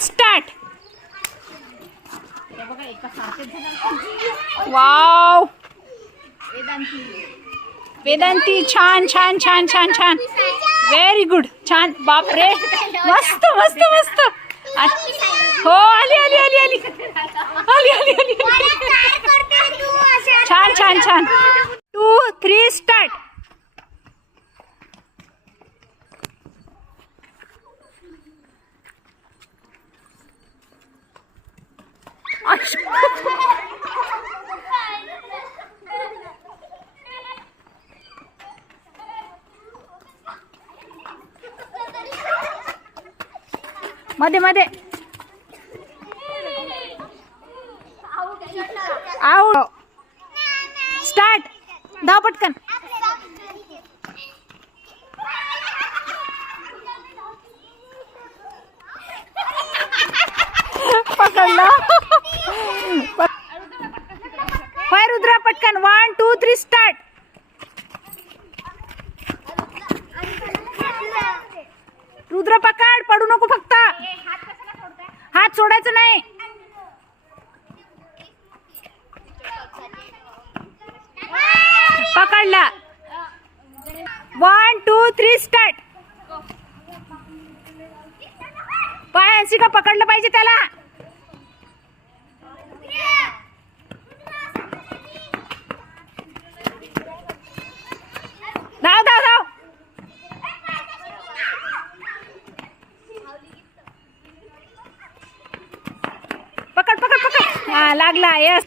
Start. Wow. Vedanti. छान छान छान छान छान. व्हेरी गुड छान. बापरे. मस्त मस्त मस्त. हो आली आली आली आली. आली आली आली छान छान छान. मध्ये आऊट स्टार्ट धाव पटकन पकडला रुद्रा पटकन one two three start Rudra पकड करायचं नाही. पकडला. वन टू थ्री स्टार्ट पायांशी का पकडलं पाहिजे त्याला? हा लागला यस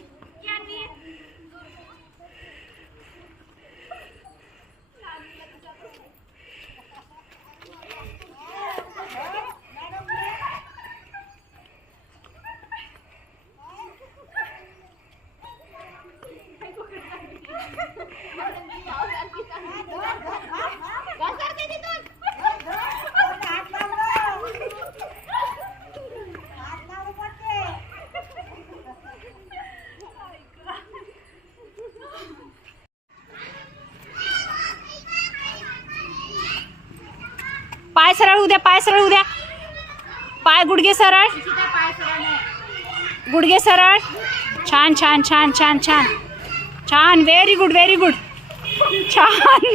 पाय सरळ उद्या पाय सरळ उद्या पाय गुडघे सरळ. गुडघे सरळ. छान छान छान छान छान. छान. व्हेरी गुड व्हेरी गुड छान.